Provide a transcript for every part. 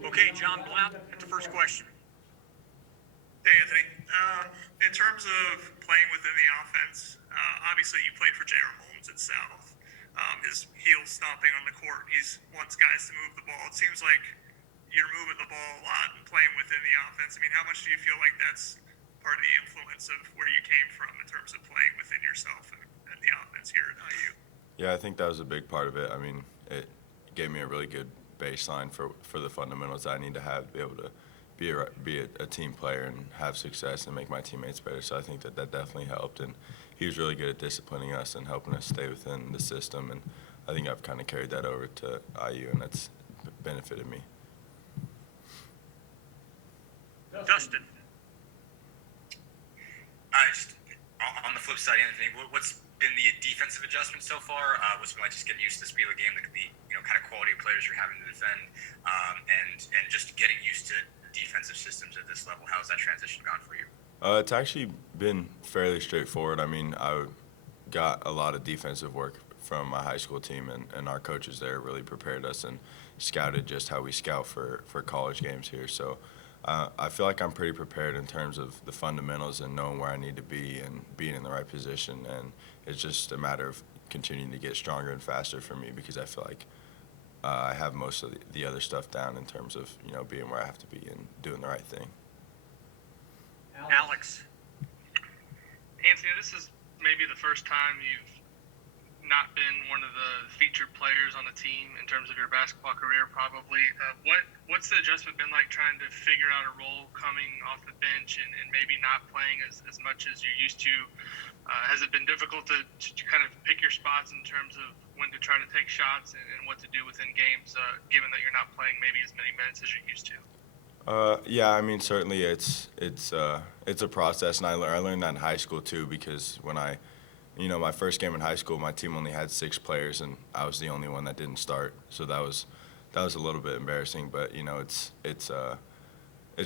Okay, John Blount, that's the first question. Hey, Anthony. In terms of playing within the offense, obviously you played for J.R. Holmes at South. His heel stomping on the court, he wants guys to move the ball. It seems like you're moving the ball a lot and playing within the offense. I mean, how much do you feel like that's part of the influence of where you came from in terms of playing within yourself and the offense here at IU? Yeah, I think that was a big part of it. I mean, it gave me a really good baseline for the fundamentals that I need to have to be able to be a team player and have success and make my teammates better. So I think that definitely helped, and he was really good at disciplining us and helping us stay within the system. And I think I've kind of carried that over to IU, and that's benefited me. Dustin. Just on the flip side, Anthony, what's been the defensive adjustment so far? What's it been like just getting used to the speed of the game, the kind of quality of players you're having to defend, and just getting used to defensive systems at this level? How's that transition gone for you? It's actually been fairly straightforward. I mean, I got a lot of defensive work from my high school team, and our coaches there really prepared us and scouted just how we scout for college games here. So I feel like I'm pretty prepared in terms of the fundamentals and knowing where I need to be and being in the right position. And it's just a matter of continuing to get stronger and faster for me because I feel like I have most of the other stuff down in terms of being where I have to be and doing the right thing. Alex. Anthony, this is maybe the first time you've not been one of the featured players on the team in terms of your basketball career, probably. What's the adjustment been like trying to figure out a role coming off the bench and maybe not playing as much as you're used to? Has it been difficult to kind of pick your spots in terms of when to try to take shots and what to do within games, given that you're not playing maybe as many minutes as you're used to? Yeah, I mean, certainly it's a process, and I learned that in high school too because when my first game in high school, my team only had 6 players, and I was the only one that didn't start. So that was a little bit embarrassing, but it's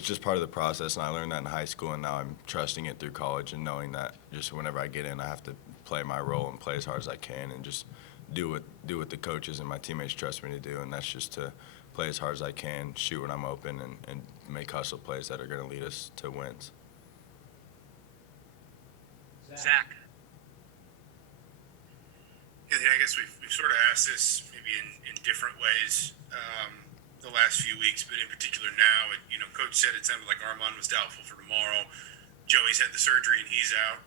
just part of the process, and I learned that in high school, and now I'm trusting it through college and knowing that just whenever I get in, I have to play my role and play as hard as I can and just do what the coaches and my teammates trust me to do, and that's just to play as hard as I can, shoot when I'm open, and make hustle plays that are going to lead us to wins. Zach. Anthony, I guess we've sort of asked this maybe in different ways the last few weeks, but in particular now, Coach said it sounded like Armand was doubtful for tomorrow. Joey's had the surgery and he's out.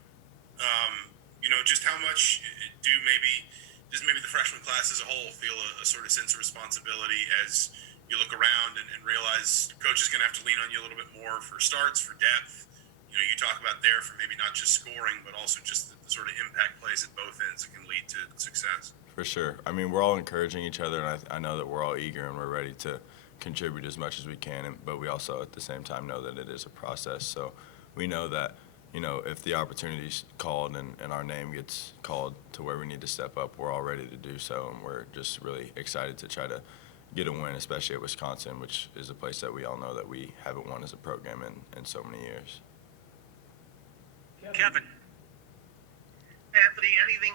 Just how much does maybe the freshman class as a whole feel a sort of sense of responsibility as you look around and realize Coach is going to have to lean on you a little bit more for starts, for depth? You talk about there for maybe not just scoring, but also just the sort of impact plays at both ends that can lead to success. For sure. I mean, we're all encouraging each other, and I know that we're all eager and we're ready to contribute as much as we can, but we also at the same time know that it is a process. So we know that, if the opportunity's called and our name gets called to where we need to step up, we're all ready to do so, and we're just really excited to try to get a win, especially at Wisconsin, which is a place that we all know that we haven't won as a program in so many years. Kevin. Anthony, anything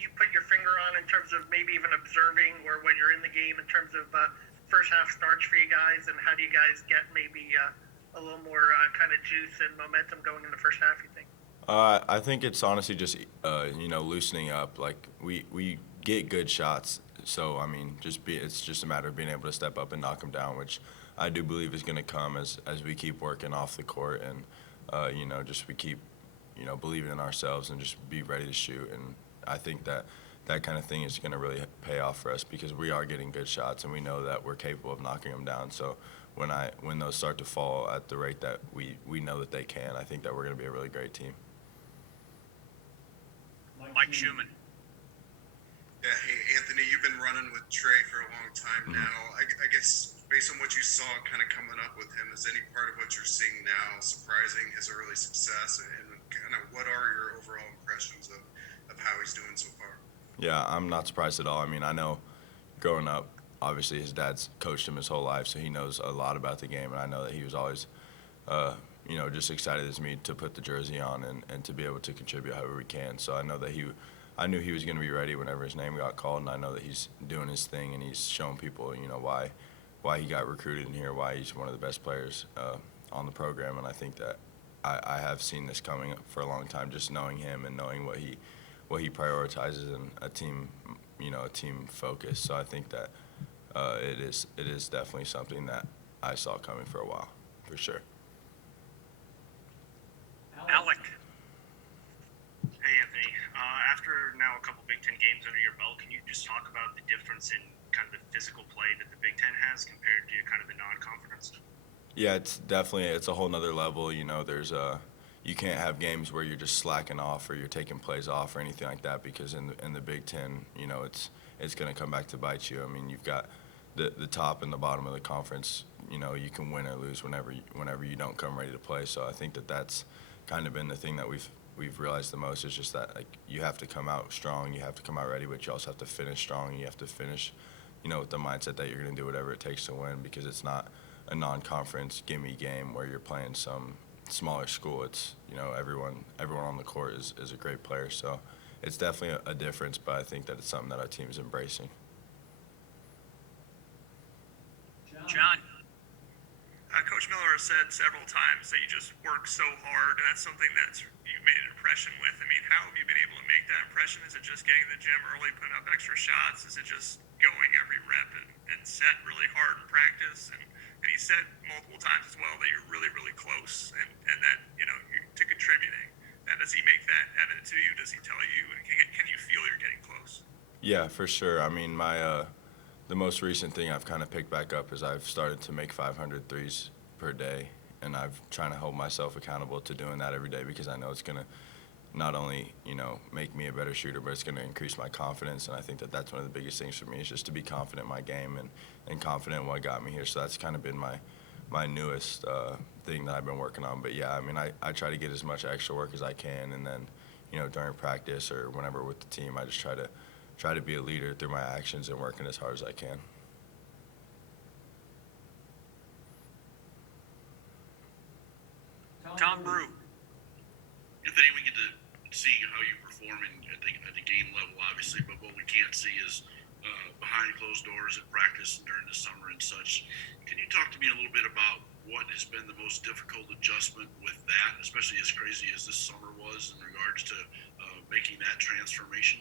you put your finger on in terms of maybe even observing or when you're in the game in terms of first half starts for you guys, and how do you guys get maybe a little more kind of juice and momentum going in the first half, you think? I think it's honestly just loosening up. Like we get good shots, so I mean, it's just a matter of being able to step up and knock them down, which I do believe is going to come as we keep working off the court and just we keep believing in ourselves and just be ready to shoot. And I think that kind of thing is going to really pay off for us because we are getting good shots and we know that we're capable of knocking them down. So when those start to fall at the rate that we know that they can, I think that we're going to be a really great team. Mike Schumann. Yeah, hey, Anthony, you've been running with Trey for a long time now. I guess based on what you saw kind of coming up with him, is any part of what you're seeing now surprising his early success? And kind of what are your overall impressions of how he's doing so far? Yeah, I'm not surprised at all. I mean, I know growing up, obviously his dad's coached him his whole life, so he knows a lot about the game. And I know that he was always, just excited as me to put the jersey on and to be able to contribute however we can. So I know that I knew he was going to be ready whenever his name got called, and I know that he's doing his thing and he's showing people, why why he got recruited in here, why he's one of the best players on the program. And I think that I have seen this coming for a long time, just knowing him and knowing what he prioritizes in a team, a team focus. So I think that it is definitely something that I saw coming for a while, for sure. Alec. Hey, Anthony. After now a couple Big Ten games under your belt, can you just talk about the difference in kind of the physical play that the Big Ten has compared to kind of the non-conference? Yeah, it's a whole nother level. There's you can't have games where you're just slacking off or you're taking plays off or anything like that, because in the Big Ten, it's going to come back to bite you. I mean, you've got the top and the bottom of the conference. You can win or lose whenever you don't come ready to play. So I think that's kind of been the thing that we've realized the most, is just that, like, you have to come out strong, you have to come out ready, but you also have to finish strong. You have to finish, with the mindset that you're going to do whatever it takes to win, because it's not a non-conference gimme game where you're playing some smaller school. It's everyone on the court is a great player, so it's definitely a difference. But I think that it's something that our team is embracing. John. Coach Miller has said several times that you just work so hard, and that's something that you've made an impression with. I mean, how have you been able to make that impression? Is it just getting to the gym early, putting up extra shots? Is it just going every rep and set really hard in practice? And he said multiple times as well that you're really, really close, and that, you're to contributing. And does he make that evident to you? Does he tell you? And can you feel you're getting close? Yeah, for sure. I mean, the most recent thing I've kind of picked back up is I've started to make 500 threes per day, and I've trying to hold myself accountable to doing that every day, because I know it's going to not only, make me a better shooter, but it's going to increase my confidence. And I think that that's one of the biggest things for me, is just to be confident in my game and confident in what got me here. So that's kind of been my newest thing that I've been working on. But, yeah, I mean, I try to get as much extra work as I can, and then, during practice or whenever with the team, I just try to be a leader through my actions and working as hard as I can. Tom Brew. Anthony, we get to see how you perform at the game level, obviously, but what we can't see is behind closed doors at practice and during the summer and such. Can you talk to me a little bit about what has been the most difficult adjustment with that, especially as crazy as this summer was in regards to making that transformation?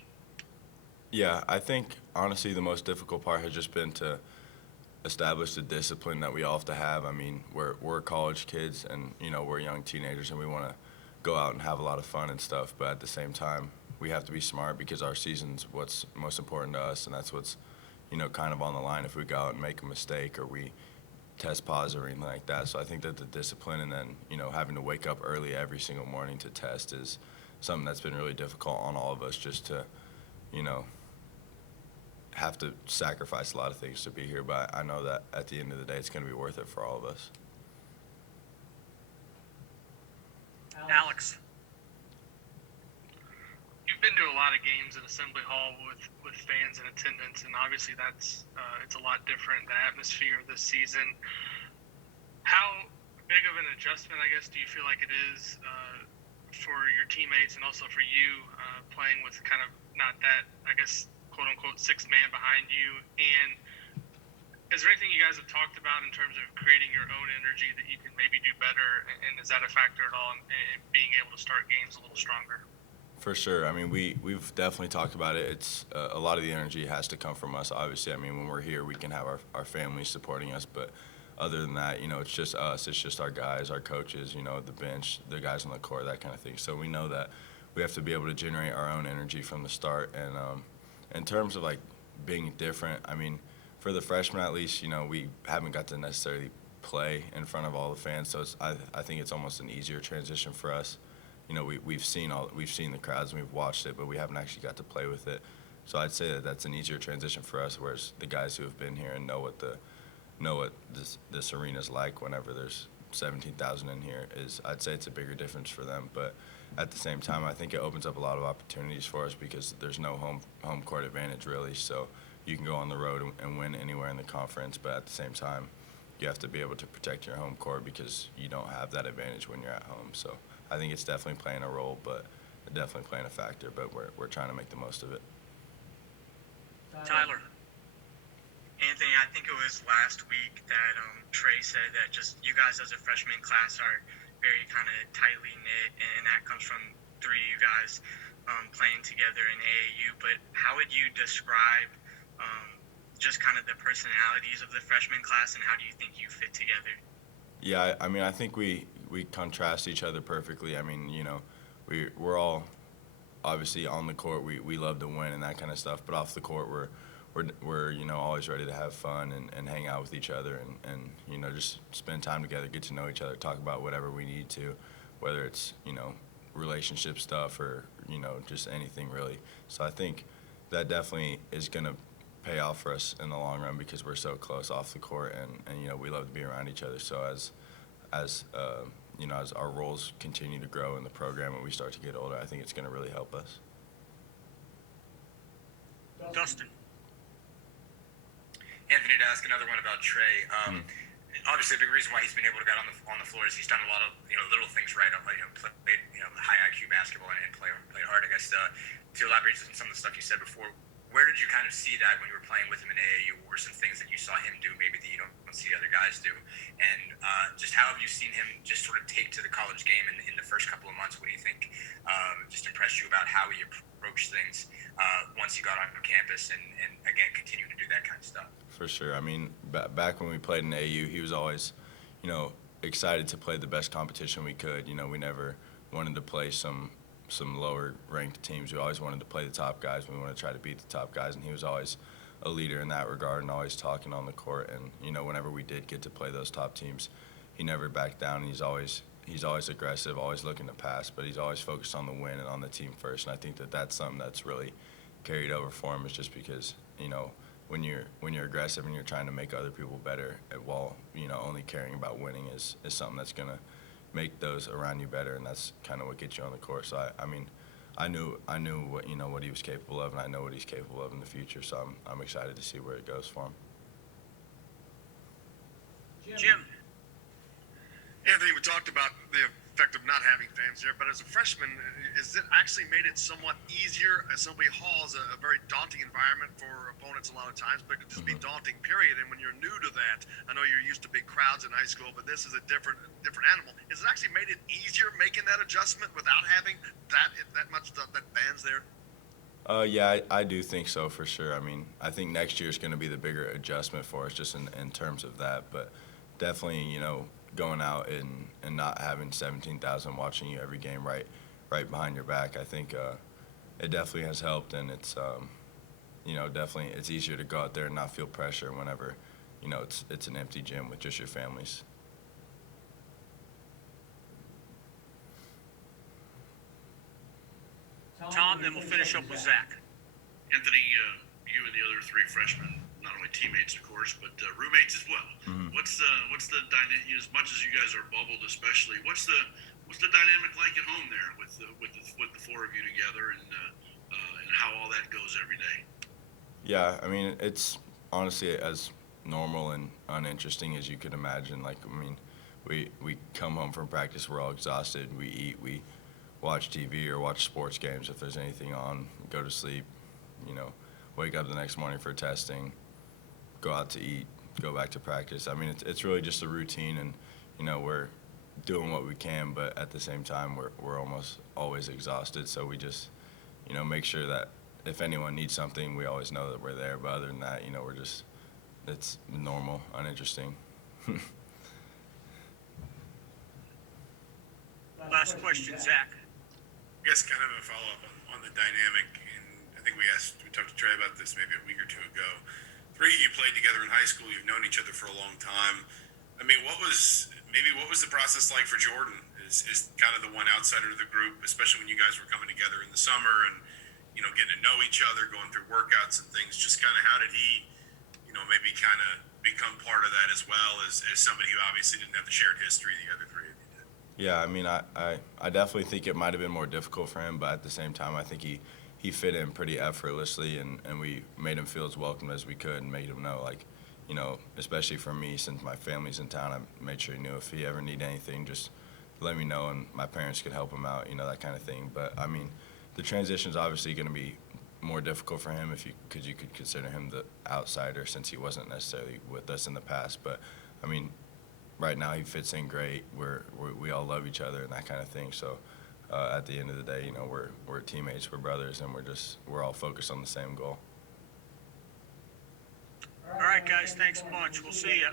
Yeah, I think, honestly, the most difficult part has just been to establish the discipline that we all have to have. I mean, we're college kids, and, we're young teenagers, and we want to go out and have a lot of fun and stuff. But at the same time, we have to be smart, because our season's what's most important to us, and that's what's, kind of on the line if we go out and make a mistake or we test positive or anything like that. So I think that the discipline, and then, having to wake up early every single morning to test, is something that's been really difficult on all of us, just to, have to sacrifice a lot of things to be here. But I know that at the end of the day, it's going to be worth it for all of us. Alex. You've been to a lot of games at Assembly Hall with fans in attendance, and obviously that's it's a lot different, the atmosphere this season. How big of an adjustment, I guess, do you feel like it is for your teammates and also for you playing with kind of not that, I guess, quote-unquote sixth man behind you? And is there anything you guys have talked about in terms of creating your own energy that you can maybe do better, and is that a factor at all in being able to start games a little stronger? For sure. I mean, we've definitely talked about it. It's a lot of the energy has to come from us, obviously. I mean, when we're here, we can have our families supporting us, but other than that, it's just us. It's just our guys, our coaches, the bench, the guys on the court, that kind of thing. So we know that we have to be able to generate our own energy from the start. And in terms of, like, being different, I mean, for the freshmen at least, we haven't got to necessarily play in front of all the fans, so I think it's almost an easier transition for us. We've seen the crowds and we've watched it, but we haven't actually got to play with it. So I'd say that that's an easier transition for us, whereas the guys who have been here and know what this arena's like whenever there's 17,000 in here, I'd say it's a bigger difference for them. But at the same time, I think it opens up a lot of opportunities for us, because there's no home court advantage really. So you can go on the road and win anywhere in the conference, but at the same time, you have to be able to protect your home court, because you don't have that advantage when you're at home. So I think it's definitely playing a role, but definitely playing a factor. But we're trying to make the most of it. Tyler. Anthony, I think it was last week that Trey said that just you guys as a freshman class are very kind of tightly knit, and that comes from three of you guys playing together in AAU. But how would you describe just kind of the personalities of the freshman class, and how do you think you fit together? Yeah, I mean, I think we contrast each other perfectly. I mean, you know, we're all obviously on the court. We love to win and that kind of stuff, but off the court, we're you know, always ready to have fun and hang out with each other and you know, just spend time together, get to know each other, talk about whatever we need to, whether it's, you know, relationship stuff or, you know, just anything really. So I think that definitely is going to pay off for us in the long run because we're so close off the court and you know, we love to be around each other. So as you know, as our roles continue to grow in the program and we start to get older, I think it's going to really help us. Dustin. Anthony, to ask another one about Trey. Obviously, a big reason why he's been able to get on the floor is he's done a lot of, you know, little things right. You know, played, you know, high IQ basketball and played hard. I guess to elaborate on some of the stuff you said before, where did you kind of see that when you were playing with him in AAU? What were some things that you saw him do maybe that you don't see other guys do? And just how have you seen him just sort of take to the college game in the first couple of months? What do you think just impressed you about how he approached things once he got on campus and again, continue to do that kind of stuff? For sure. I mean, back when we played in AAU, he was always, you know, excited to play the best competition we could. You know, we never wanted to play some lower ranked teams. We always wanted to play the top guys. We wanted to try to beat the top guys, and he was always a leader in that regard and always talking on the court. And you know, whenever we did get to play those top teams, he never backed down. And he's always aggressive, always looking to pass, but he's always focused on the win and on the team first. And I think that that's something that's really carried over for him, is just because, you know, when you're aggressive and you're trying to make other people better while, you know, only caring about winning is something that's gonna make those around you better, and that's kind of what gets you on the court. So I mean, I knew what, you know, what he was capable of, and I know what he's capable of in the future. So I'm excited to see where it goes for him. Jim. Anthony, we talked about the effect of not having fans there, but as a freshman, has it actually made it somewhat easier? As somebody Hall is a very daunting environment for opponents a lot of times, but it could just be daunting, period. And when you're new to that, I know you're used to big crowds in high school, but this is a different animal. Has it actually made it easier making that adjustment without having that much that fans there? Yeah, I do think so for sure. I mean, I think next year is going to be the bigger adjustment for us just in terms of that, but definitely, you know, going out and not having 17,000 watching you every game right behind your back, I think it definitely has helped, and it's you know, definitely it's easier to go out there and not feel pressure whenever, you know, it's an empty gym with just your families. Tom, then we'll finish up with Zach. Anthony, you and the other three freshmen, not only teammates, of course, but roommates as well. What's the dynamic? As much as you guys are bubbled, especially, what's the dynamic like at home there with the four of you together, and how all that goes every day? Yeah, I mean, it's honestly as normal and uninteresting as you could imagine. Like, I mean, we come home from practice, we're all exhausted. We eat, we watch TV or watch sports games if there's anything on. Go to sleep, you know, wake up the next morning for testing, go out to eat, go back to practice. I mean, it's really just a routine, and you know, we're doing what we can, but at the same time, we're almost always exhausted. So we just, you know, make sure that if anyone needs something, we always know that we're there. But other than that, you know, it's normal, uninteresting. Last question, Zach. I guess kind of a follow-up on the dynamic, and I think we talked to Trey about this maybe a week or two ago. Three of you played together in high school. You've known each other for a long time. I mean, what was the process like for Jordan? Is kind of the one outsider of the group, especially when you guys were coming together in the summer and, you know, getting to know each other, going through workouts and things. Just kind of how did he, you know, maybe kind of become part of that as well as somebody who obviously didn't have the shared history the other three of you did? Yeah, I mean, I definitely think it might have been more difficult for him, but at the same time, I think he fit in pretty effortlessly, and we made him feel as welcome as we could and made him know, like, you know, especially for me, since my family's in town, I made sure he knew if he ever needed anything, just let me know, and my parents could help him out, you know, that kind of thing. But, I mean, the transition's obviously going to be more difficult for him because you could consider him the outsider since he wasn't necessarily with us in the past. But I mean, right now he fits in great. We all love each other and that kind of thing. So at the end of the day, you know, we're teammates, we're brothers, and we're all focused on the same goal. All right, guys, thanks a bunch. We'll see you.